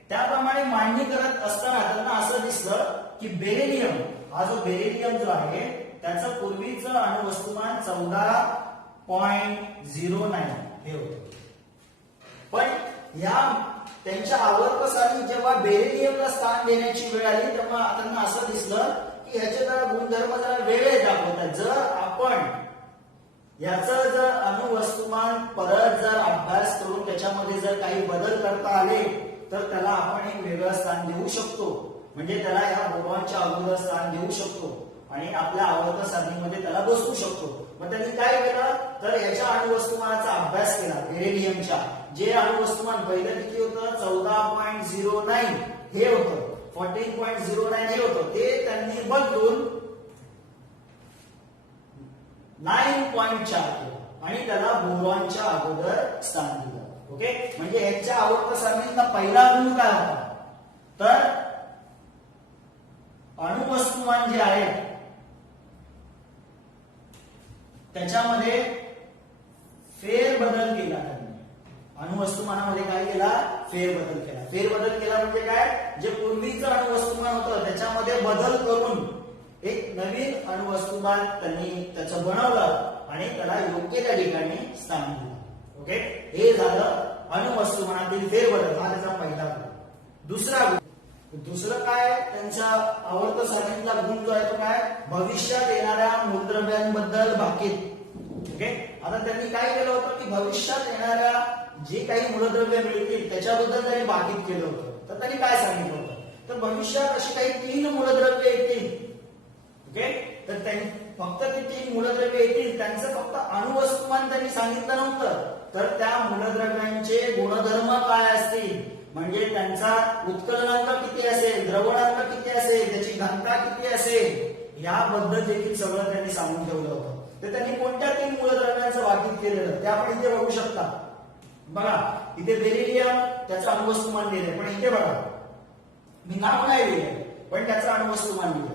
त्याप्रमाणे मांडणी करत असताना त्यांना असं दिसलं की बेरिलियम हा जो बेरिलियम जो आहे त्याचं पूर्वीचं अणुवस्तुमान 14.09 हे होतं. पण या त्यांच्या आवर्त सारणी जेव्हा बेरिलियमला स्थान देण्याची वेळ आली तेव्हा त्यांना असं दिसलं की ह्याचे जरा गुणधर्म जरा वेगळे दाखवतात. जर आपण याचं जर अणुवस्तुमान परत जर अभ्यास करून त्याच्यामध्ये जर काही बदल करता आले तर त्याला आपण एक वेगळं स्थान देऊ शकतो. म्हणजे त्याला या बोरॉनच्या अगोदर स्थान देऊ शकतो आणि आपल्या आवर्त सारणीमध्ये त्याला बसवू शकतो. मग त्यांनी काय केलं तर याच्या अणुवस्तुमानाचा अभ्यास केला. बेरिलियमच्या जे अणुवस्तुमान पहिलं किती होतं 14.09 हे होतं, 14.09 हे होतं, ते त्यांनी बदलून 9.4 केलं आणि त्याला बोरॉनच्या अगोदर स्थान दिलं. ओके, म्हणजे याच्या आवर्त सारणीतला पहिला गुण काय होता तर अणुवस्तुमान जे आहे त्याच्यामध्ये फेरबदल केला. त्यांनी अणुवस्तुमानामध्ये काय केला फेरबदल केला. फेरबदल केला म्हणजे काय, जे पूर्वीचं अणुवस्तुमान होतं त्याच्यामध्ये बदल करून एक नवीन अणुवस्तुमान त्यांनी त्याचं बनवलं आणि त्याला योग्य त्या ठिकाणी स्थान दिलं. ओके, हे झालं अणुवस्तुमानातील फेरबदल, हा त्याचा पहिला गुण. दुसरं काय त्यांच्या आवर्त सारणीतला गुण जो आहे तो काय भविष्यात येणाऱ्या मूलद्रव्यांबद्दल भाकीत. ओके, आता त्यांनी काय केलं होतं की भविष्यात येणाऱ्या जे काही मूलद्रव्य मिळतील त्याच्याबद्दल त्यांनी भाकीत केलं होतं. तर त्यांनी काय सांगितलं होतं तर भविष्यात अशी काही 3 मूलद्रव्य येतील. ओके, तर त्यांनी फक्त ती 3 मूलद्रव्य येतील, त्यांचं फक्त अणुवस्तुमान त्यांनी सांगितलं नव्हतं तर त्या मूलद्रव्यांचे गुणधर्म काय असतील म्हणजे त्यांचा उत्कलनांक किती असेल, द्रवणांक किती असेल, त्याची घनता किती असेल याबद्दल देखील सगळं त्यांनी सांगून ठेवलं होतं. तर त्यांनी कोणत्या 3 मूलद्रव्यांचं भाकीत केलेलं ते आपण इथे बघू शकता. बघा इथे बेरिलियम त्याचं अणुवस्तुमान दिलंय, पण इथे बघा मी नाव नाही दिलंय पण त्याचं अणुवस्तुमान दिलंय.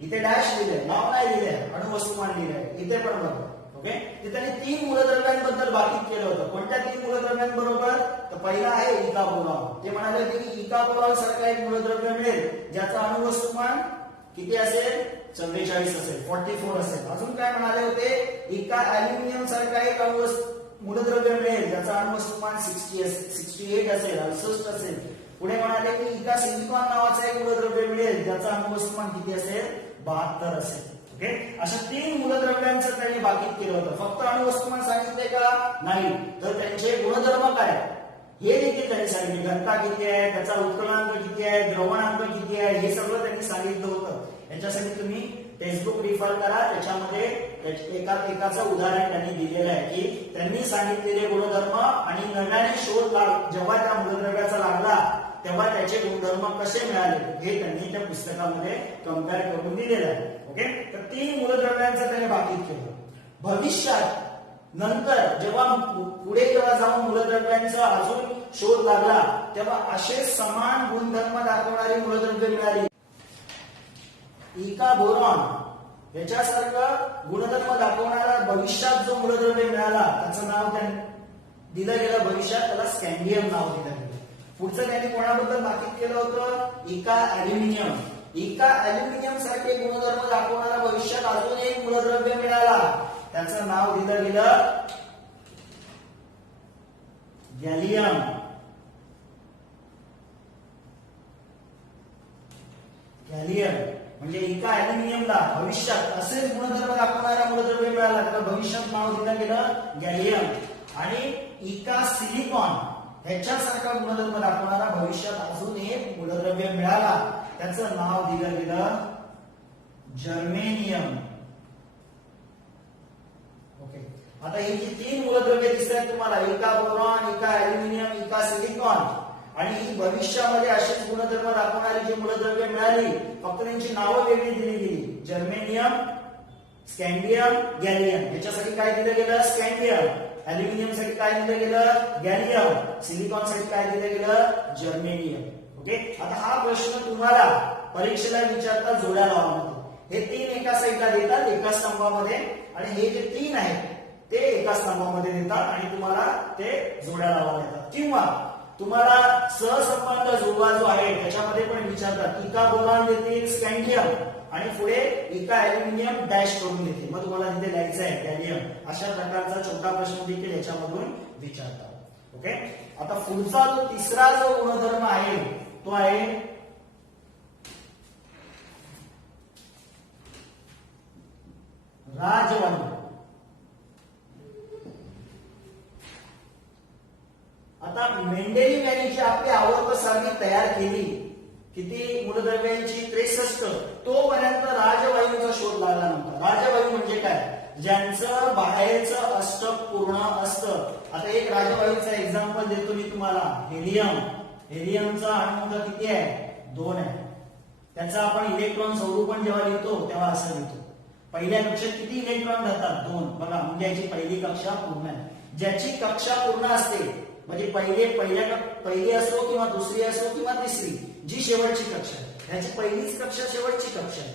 इथे डॅश दिलंय, नाव नाही दिलंय, अणुवस्तुमान दिलंय. इथे पण बघा. ओके, ते त्यांनी 3 मूलद्रव्यांबद्दल भाकीत केलं होतं. कोणत्या 3 मूलद्रव्यांबरोबर तर पहिला आहे इकाबोरॉन. ते म्हणाले की इकाबोरॉन सारखा एक मूलद्रव्य मिळेल ज्याचं अणुवस्तुमान किती असेल 44 असेल, 44 असेल. अजून काय म्हणाले होते इका अॅल्युमिनियम सारखा एक मूलद्रव्य मिळेल ज्याचं अणुवस्तुमान 68 असेल, 68 असेल. पुढे म्हणाले की इका सिलिकॉन नावाचं एक मूलद्रव्य मिळेल ज्याचं अणुवस्तुमान किती असेल 72 असेल. ओके, अशा 3 मूलद्रव्यांचं त्यांनी भाकीत केलं होतं. फक्त अणुवस्तुमान सांगितले का नाही तर त्यांचे गुणधर्म काय हे देखील त्यांनी सांगितले. घनता किती आहे, त्याचा उत्कलनांक किती आहे, द्रवणांक किती आहे हे सगळं त्यांनी सांगितलं होतं. याच्यासाठी तुम्ही टेक्स्टबुक रिफर करा, त्याच्यामध्ये एकाचं उदाहरण त्यांनी दिलेलं आहे की त्यांनी सांगितलेले गुणधर्म आणि नव्याने शोध जेव्हा त्या मूलद्रव्याचा लागला तेव्हा त्याचे गुणधर्म कसे मिळाले हे त्यांनी त्या पुस्तकामध्ये कंपेअर करून दिलेलं आहे. ओके, तर 3 मूलद्रव्यांचं त्यांनी भाकीत केलं. भविष्यात नंतर जेव्हा पुढे जेव्हा जाऊन मूलद्रव्यांचा अजून शोध लागला तेव्हा असे समान गुणधर्म दाखवणारी मूलद्रव्य मिळाली. इकाबोरॉन याच्यासारखं गुणधर्म दाखवणारा भविष्यात जो मूलद्रव्य मिळाला त्याचं नाव त्यांनी दिलं गेलं भविष्यात, त्याला स्कॅन्डियम नाव दिलं गेलं. पुढचं त्यांनी कोणाबद्दल भाकीत केलं होतं इका अॅल्युमिनियम. इका अॅल्युमिनियम सारखे गुणधर्म दाखवणारा भविष्यात अजून एक मूलद्रव्य मिळाला त्याचं नाव दिलं गेलं गॅलियम. गॅलियम. म्हणजे एका अॅल्युमिनियमला भविष्यात असेच गुणधर्म दाखवणारा मूलद्रव्य मिळाला तर भविष्यात नाव दिलं गेलं गॅलियम. आणि एका सिलिकॉन ह्याच्यासारखा गुणधर्म दाखवणारा भविष्यात अजून एक मूलद्रव्य मिळाला त्याचं नाव दिलं गेलं जर्मेनियम. ओके, आता ही जी तीन मूलद्रव्ये दिसतात तुम्हाला, एका बोरॉन, एका अॅल्युमिनियम, एका सिलिकॉन, आणि ही भविष्यामध्ये अशीच गुणधर्म दाखवणारी जी मूलद्रव्ये मिळाली फक्त त्यांची नावं वेगळी दिली गेली. Germanium, scandium, gallium. याच्यासाठी काय दिलं गेलं? स्कँडियम. अॅल्युमिनियम साठी काय दिलं गेलं? गॅलियम. सिलिकॉन साठी काय दिलं गेलं? जर्मेनियम. ओके, आता हा प्रश्न तुम्हाला परीक्षेला विचारता जोड्या लावा. हे तीन एका साईडला देतात एका स्तंभामध्ये, आणि हे जे तीन आहेत ते एका स्तंभामध्ये देतात आणि तुम्हाला ते जोड्या लावा देतात. किंवा तुम्हाला सहसंबंध जोडवा जो आहे त्याच्यामध्ये पण विचारतात. एका बोरॉन देतील स्कँडियम आणि पुढे एका अॅल्युमिनियम डॅश करून देते, मग तुम्हाला तिथे लिहायचं आहे गॅलियम. अशा प्रकारचा छोटा प्रश्न देखील याच्यामधून विचारतात. ओके, आता पुढचा जो तिसरा जो गुणधर्म आहे तो आहे राजवायू. आता मेंडेलिव्ह यांनी जी आपली आवर्त सारणी तयार केली, किती मूलद्रव्यांची? 63. तोपर्यंत राजवायूचा शोध लागला नव्हता. राजवायू म्हणजे काय? ज्यांचं बाहेरचं अष्टक पूर्ण असतं. आता एक राजवायूचा एक्झाम्पल देतो मी तुम्हाला, हेलियम. हेलियमचा अणुंक किती आहे? 2 आहे. त्याचा आपण इलेक्ट्रॉन स्वरूपण जेव्हा लिहितो तेव्हा असं लिहितो. पहिल्या कक्षेत किती इलेक्ट्रॉन राहतात? 2. बघा, म्हणजे याची पहिली कक्षा पूर्ण आहे. ज्याची कक्षा पूर्ण असते म्हणजे पहिली असो किंवा दुसरी असो किंवा तिसरी, जी शेवटची कक्षा आहे ह्याची पहिलीच कक्षा शेवटची कक्षा आहे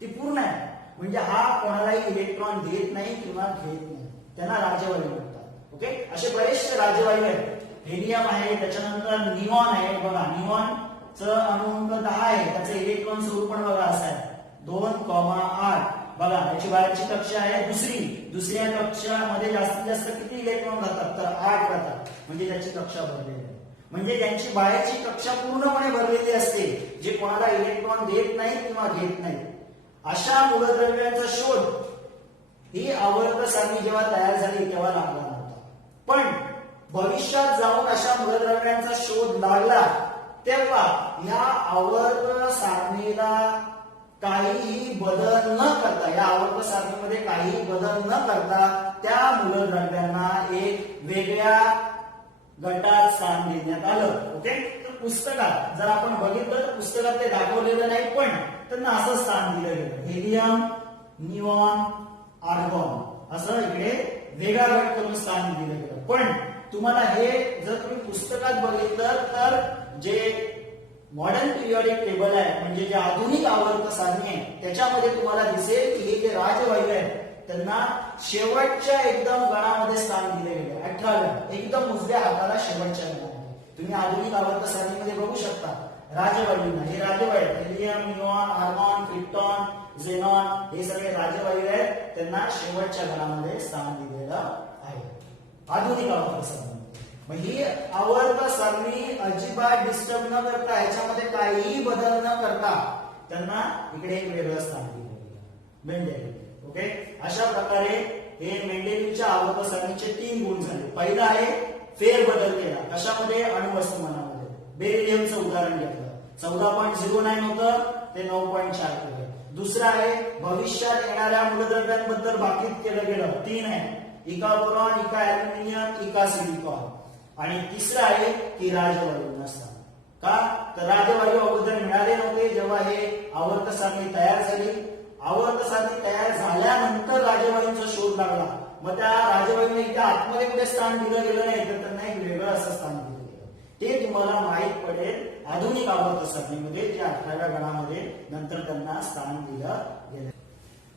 ती पूर्ण आहे, म्हणजे हा कोणालाही इलेक्ट्रॉन देत नाही किंवा घेत नाही, त्यांना राजवायू म्हणतात. ओके, असे बरेचसे राजवायू आहेत. हेलियम आहे, त्याच्यानंतर निऑन आहे. बघा, निऑनचं अणुअंक 10 आहे, त्याचं इलेक्ट्रॉन स्वरूपण बघा असं आहे 2,8. बघा, याची बाहेरची कक्षा आहे दुसऱ्या कक्षामध्ये जास्तीत जास्त किती इलेक्ट्रॉन राहतात? तर 8 राहतात, म्हणजे त्याची कक्षा भरलेली आहे. म्हणजे ज्यांची बाहेरची कक्षा पूर्णपणे भरलेली असते, जे कोणाला इलेक्ट्रॉन देत नाही किंवा घेत नाही, अशा मूलद्रव्यांचा शोध ही आवर्त सारणी जेव्हा तयार झाली तेव्हा लागला नव्हता. पण भविष्यात जाऊन अशा मूलद्रव्यांचा शोध लागला तेव्हा या आवर्त सारणीला काहीही बदल न करता, या आवर्त सारणीमध्ये काहीही बदल न करता त्या मूलद्रव्यांना एक वेगळ्या गटात स्थान देण्यात आलं. ओके, तर पुस्तकात जर आपण बघितलं तर पुस्तकात ते दाखवलेलं नाही, पण त्यांना असं स्थान दिलं गेलं, हेलियम, निऑन, आर्गॉन, असं इकडे वेगळा गट करून स्थान दिलं गेलं. पण तुम्हाला हे जर तुम्ही पुस्तकात बघितलं तर जे मॉडर्न पिरियडिक टेबल आहे, म्हणजे जे आधुनिक आवर्त सारणी आहे, त्याच्यामध्ये तुम्हाला दिसेल की हे जे राजवायू आहेत त्यांना शेवटच्या एकदम गणामध्ये स्थान दिले गेले, 18व्या एकदम उजव्या हाताला शेवटच्या गणामध्ये. तुम्ही आधुनिक आवर्त सारणीमध्ये बघू शकता राजवायूंना, हे राजवायू helium, neon, argon, krypton, xenon, हे सगळे राजवायू आहेत, त्यांना शेवटच्या गणामध्ये स्थान दिलेलं आहे आधुनिक आवर्त सारणी. ही आवर्त सारणी अजिबात डिस्टर्ब न करता, ह्याच्यामध्ये काहीही बदल न करता त्यांना इकडे एक वेगळं स्थान दिलं गेलं, मेंडेलिव्ह. ओके, अशा प्रकारे हे मेंडेलिव्हच्या आवर्त सारणीचे 3 गुण झाले. पहिला आहे फेरबदल केला, कशामध्ये? अणुवस्तुमानामध्ये. बेरिलियमचं उदाहरण घेतलं, 14.09 होतं ते 9.4 केलं. दुसरा आहे भविष्यात येणाऱ्या मूलद्रव्यांबद्दल भाकीत केलं गेलं, 3 आहे, एका बोरॉन, एका अॅल्युमिनियम, एका सिलिकॉन. आणि तिसरं आहे की राजवायू नसतात. का? तर राजवायू अगोदर मिळाले नव्हते जेव्हा हे आवर्त सारणी तयार झाली. आवर्त सारणी तयार झाल्यानंतर राजवायूंचा शोध लागला, मग त्या राजवायूने एकदा आतमध्ये कुठे स्थान दिलं गेलं नाही, तर त्यांना एक वेगळं असं स्थान दिलं गेलं. ते तुम्हाला माहित पडेल आधुनिक आवर्त सारणीमध्ये, जे 18व्या गणामध्ये नंतर त्यांना स्थान दिलं गेलं.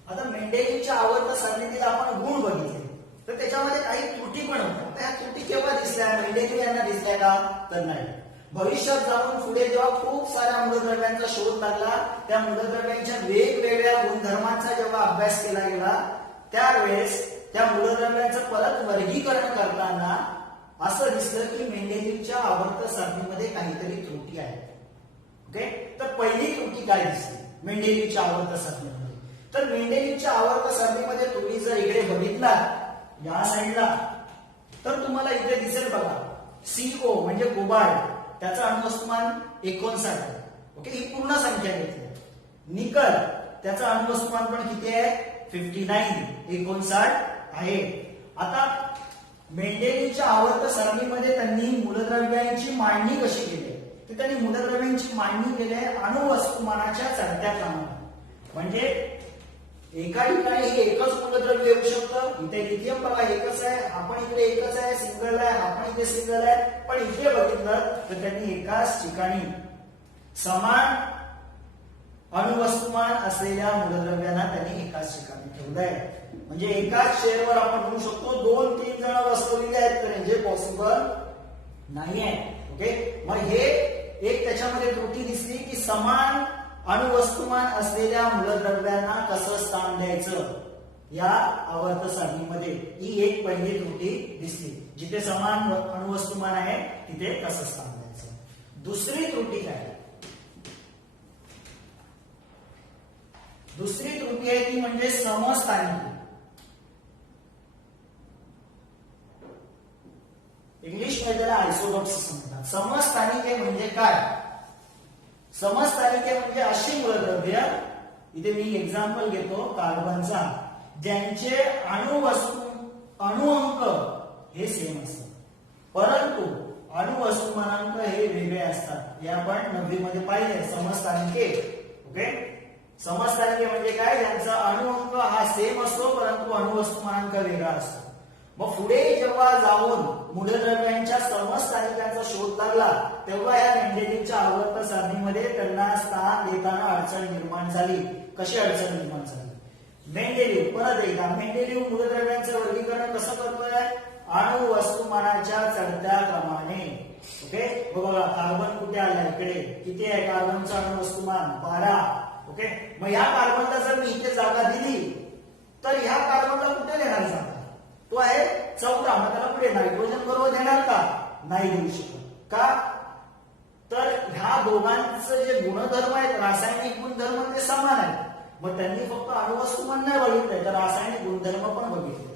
आता मेंडेलिव्हच्या आवर्त सारणीतील आपण गुण बघितले, तर त्याच्यामध्ये काही त्रुटी पण होत्या. त्या त्रुटी केव्हा दिसल्या? मेंडेलिव्ह यांना दिसल्या का? तर नाही. भविष्यात जाऊन पुढे जेव्हा खूप साऱ्या मूलद्रव्यांचा शोध लागला, त्या मूलद्रव्यांच्या वेगवेगळ्या गुणधर्मांचा जेव्हा अभ्यास केला गेला, त्यावेळेस त्या मूलद्रव्यांचं परत वर्गीकरण करताना असं दिसलं की मेंडेलिव्हच्या आवर्त सारणीमध्ये काहीतरी त्रुटी आहे. ओके, तर पहिली त्रुटी काय दिसली? मेंडेलीवच्या आवर्त सारणीमध्ये. तर मेंडेलीवच्या आवर्त सारणीमध्ये तुम्ही जर इकडे बघितला या साईडला तर तुम्हाला इथे दिसेल बघा CO म्हणजे कोबाल्ट त्याचं अणुवस्तुमान 59 आहे. ओके, ही पूर्ण संख्या घेतली. निकल त्याचं अणुवस्तुमान पण किती आहे 59 आहे. आता मेंडेलीवच्या आवर्त सारणीमध्ये त्यांनी मूलद्रव्यांची मांडणी कशी केली तर त्यांनी मूलद्रव्यांची मांडणी केली आहे अणुवस्तुमानाच्या चढत्या क्रमाने. म्हणजे एका ठिकाणी हे एकच मूलद्रव्य येऊ शकतं. इथे लिथियम बघा एकच आहे, आपण इकडे एकच आहे, सिंगल आहे, आपण इथे सिंगल आहे. पण इथे बघितलं तर त्यांनी एकाच ठिकाणी समान अणुवस्तुमान असलेल्या मूलद्रव्यांना त्यांनी एकाच ठिकाणी ठेवलंय. म्हणजे एकाच चेअरवर आपण म्हणू शकतो 2-3 जण बसवलेले आहेत तर हे पॉसिबल नाहीये. ओके, मग हे एक त्याच्यामध्ये त्रुटी दिसली की समान अणुवस्तुमान असलेल्या मूलद्रव्यांना कसं स्थान द्यायचं या आवर्त सारणीमध्ये ही एक पहिली त्रुटी दिसली. जिथे समान अणुवस्तुमान आहे तिथे कसं स्थान द्यायचं. दुसरी त्रुटी काय, दुसरी त्रुटी आहे ती म्हणजे समस्थानिकी. इंग्लिश मध्ये त्याला आयसोटॉप्स म्हणतात. समस्थानिके म्हणजे काय, समस्थानिके म्हणजे अशी मूलद्रव्य, इथे मी एक्झाम्पल घेतो कार्बनचा, ज्यांचे अणुअंक हे सेम असतात परंतु अणुवस्तुमानांक हे वेगळे असतात. हे आपण 9वी मध्ये पाहिले समस्थानिके. ओके, समस्थानिके म्हणजे काय, ज्यांचा अणुअंक हा सेम असतो परंतु अणुवस्तुमानांक वेगळा असतो. मग पुढे जेव्हा जाऊन मूलद्रव्यांच्या समस्थानिकांचा शोध लागला तेव्हा या मेंडेलीवच्या आवर्त सारणीमध्ये त्यांना स्थान देताना अडचण निर्माण झाली. कशी अडचण निर्माण झाली, मेंडेलीव परत एकदा मेंडेलीव मूलद्रव्यांचं वर्गीकरण कसं करतोय अणुवस्तुमानाच्या चढत्या क्रमाने. ओके, बघा कार्बन कुठे आला इकडे, किती आहे कार्बनचं अणुवस्तुमान 12. ओके, मग या कार्बनला जर मी इथे जागा दिली तर ह्या कार्बनला कुठे देणार जागा, तो आहे 14. मग त्याला पुढे नायट्रोजन बरोबर देणार का, नाही देऊ शकत. का तर ह्या दोघांचे जे गुणधर्म आहेत रासायनिक गुणधर्म ते समान आहेत. मग त्यांनी फक्त अणुवस्तुमान नाही बघितलंय तर रासायनिक गुणधर्म पण बघितले,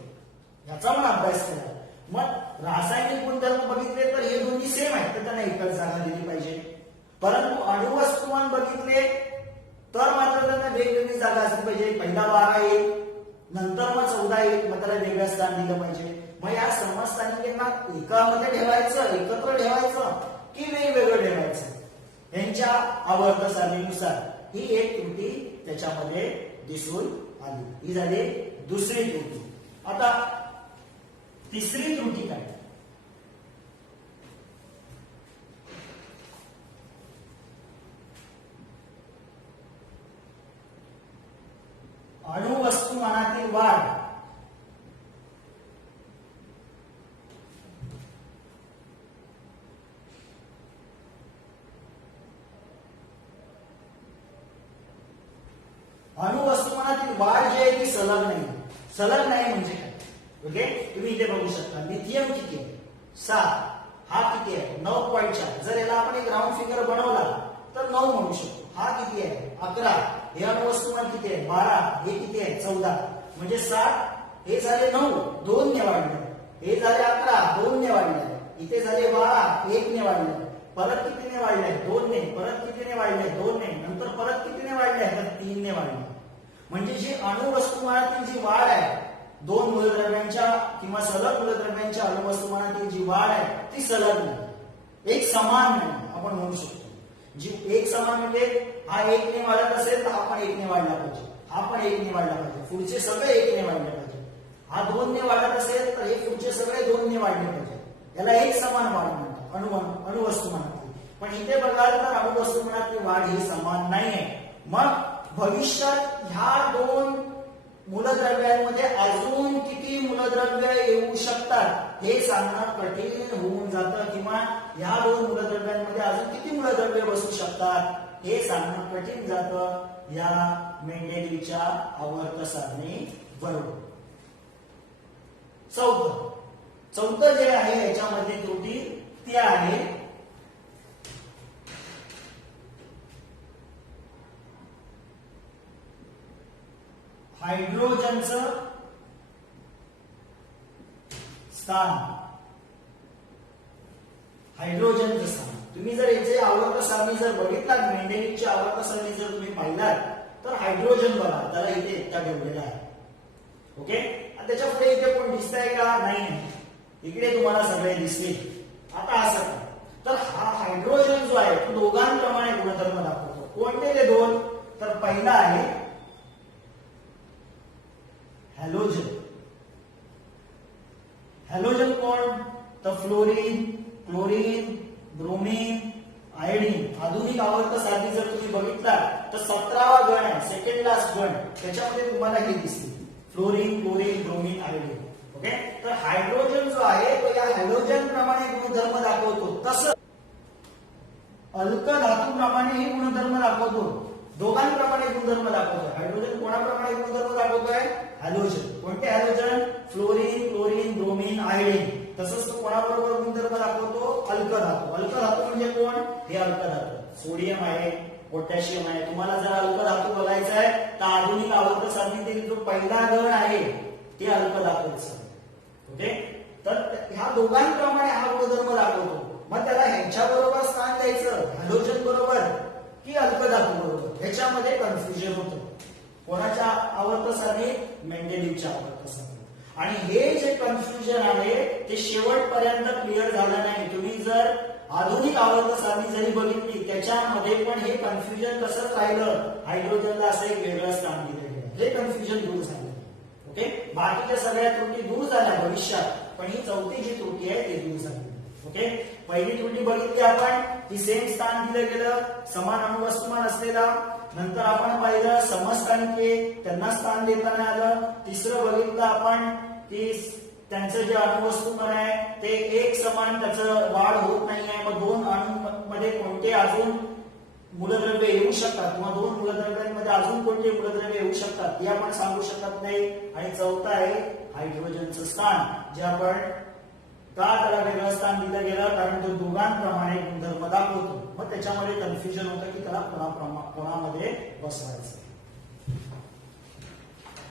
याचा पण अभ्यास केला. मग रासायनिक गुणधर्म बघितले तर हे दोन्ही सेम आहेत तर त्यांना एकच जागा दिली पाहिजे. परंतु अणुवस्तुमान बघितले तर मात्र त्यांना वेगवेगळी जागा असली पाहिजे. पहिला 12 येईल, नंतर मग 14 येईल, मग त्याला वेगळं स्थान दिलं पाहिजे. मग या समस्थानिकांना एकामध्ये ठेवायचं, एकत्र ठेवायचं की वेगवेगळं ठेवायचं यांच्या आवर्त सारणीनुसार, ही एक त्रुटी त्याच्यामध्ये दिसून आली. ही झाली दुसरी त्रुटी. आता तिसरी त्रुटी काय, अणुवस्तुमानातील वाढ. अणुवस्तुमानातील वाढ जी आहे ती सलग नाही. सलग नाही म्हणजे काय, ओके, तुम्ही इथे बघू शकता लिथियम किती आहे 7, हा किती आहे 9.4. जर याला आपण एक राऊंड फिगर बनवला तर 9 म्हणू शकतो. हा किती आहे 11. हे अणुवस्तुमान किती आहे 12. हे किती आहे 14. म्हणजे 7 हे झाले 9, 2 ने वाढले. हे झाले 11, 2 ने वाढले. इथे झाले 12, 1 ने वाढले. परत कितीने वाढले 2 ने. परत कितीने वाढले 2 ने. नंतर परत कितीने वाढले तर 3 ने वाढले. म्हणजे जी अणुवस्तुमानातील जी वाढ आहे, दोन मूलद्रव्यांच्या किंवा सलग मूलद्रव्यांच्या अणुवस्तुमानातील जी वाढ आहे ती सलग नाही, एक समान नाही आपण म्हणू शकतो. जी एक समान म्हणजे हा 1 ने वाढत असेल तर हा पण 1 ने वाढला पाहिजे, हा पण 1 ने वाढला पाहिजे, पुढचे सगळे 1 ने वाढले पाहिजे. हा 2 ने वाढत असेल तर हे पुढचे सगळे 2 ने वाढले पाहिजे. याला एक समान वाढ म्हणतात अणुवस्तुमानातील. पण इथे बघाल तर अणुवस्तुमानातली वाढ ही समान नाहीये. मग भविष्यात ह्या दोन मूलद्रव्यांमध्ये अजून किती मूलद्रव्य येऊ शकतात हे सांगणं कठीण होऊन जातं, किंवा ह्या दोन मूलद्रव्यांमध्ये अजून किती मूलद्रव्य बसू शकतात हे सांगणं कठीण जातं या मेंडेलीवच्या आवर्त सारणी बरोबर. चौथं जे आहे याच्यामध्ये त्रुटी ती आहे . हायड्रोजनचं स्थान, हायड्रोजनचं स्थान. तुम्ही जर याचे आवर्त सारणी जर बघितलात, मेंडेलिकची आवर्त सारणी जर तुम्ही पाहिलात, तर हायड्रोजन बघा त्याला इथे एकटा ठेवलेला आहे. ओके, आणि त्याच्या पुढे इथे कोण दिसतंय का? नाही. इकडे तुम्हाला सगळे दिसतील. आता असं का? तर हा हायड्रोजन जो आहे तो दोघांप्रमाणे गुणधर्म दाखवतो. कोणते ते दोन? तर पहिला आहे हॅलोजन. हॅलोजन कोण? तर फ्लोरीन, क्लोरीन, ब्रोमीन, आयोडीन. आधुनिक आवर्त सारणी जर तुम्ही बघितला तर 17वा गण आहे, सेकंड लास्ट गण. त्याच्यामध्ये तुम्हाला हे दिसतील fluorine, chlorine, bromine, iodine. Okay, तर हायड्रोजन जो आहे तो या हॅलोजन प्रमाणे गुणधर्म दाखवतो. तसं अल्क धातूप्रमाणे हे गुणधर्म दाखवतो. दोघांप्रमाणे गुणधर्म दाखवतो. हायड्रोजन कोणाप्रमाणे गुणधर्म दाखवतोय? हॅलोजन. कोणते halogen? Fluorine, chlorine, bromine, iodine. तसंच तो कोणाबरोबर गुणधर्म दाखवतो? अल्क धातू. अल्क धातू म्हणजे कोण? हे अल्क धातू. सोडियम आहे, पोटॅशियम आहे. तुम्हाला जर अल्क धातू बघायचा आहे तर आधुनिक आवर्त सारणीतील जो पहिला गण आहे ते अल्क धातूचं. ओके, तर ह्या दोघांप्रमाणे हा गुणधर्म दाखवतो. मग त्याला ह्यांच्या बरोबर स्थान द्यायचं, हॅलोजन बरोबर की अल्क धातू बरोबर, ह्याच्यामध्ये कन्फ्युजन होतं. कोणाच्या आवर्त सारणीत? मेंडेलिकच्या आवर्त सारणीत. आणि हे जे कन्फ्युजन आहे ते शेवटपर्यंत क्लिअर झालं नाही. तुम्ही जर आधुनिक आवर्त सारणी जरी बघितली त्याच्यामध्ये पण हे कन्फ्युजन तसंच राहिलं. हायड्रोजनला असं एक वेगळं स्थान दिलं गेलं. हे कन्फ्युजन दूर झालं. ओके, बाकीच्या सगळ्या त्रुटी दूर झाल्या भविष्यात, पण ही चौथी जी त्रुटी आहे ती दूर झाली. ओके, पहिली त्रुटी बघितली आपण, ती सेम स्थान दिलं गेलं, समान अणुवस्तुमान असलेला. नंतर आपण पाहिलं समस्थानिके, त्यांना स्थान देताना आलं. तिसरं बघितलं आपण की त्यांचं जे अणुवस्तुमान आहे ते एक समान, त्याचं वाढ होत नाहीये. मग दोन अणूंमध्ये कोणते अजून मूलद्रव्य येऊ शकतात किंवा दोन मूलद्रव्यांमध्ये अजून कोणते मूलद्रव्य येऊ शकतात हे आपण सांगू शकत नाही. आणि चौथा आहे हायड्रोजनचं स्थान, जे आपण का त्याला वेगळं स्थान दिलं गेलं? कारण तो दोघांप्रमाणे गुणधर्म दाखवतो. मग त्याच्यामध्ये कन्फ्युजन होतं की त्याला कोणामध्ये बसवायचं.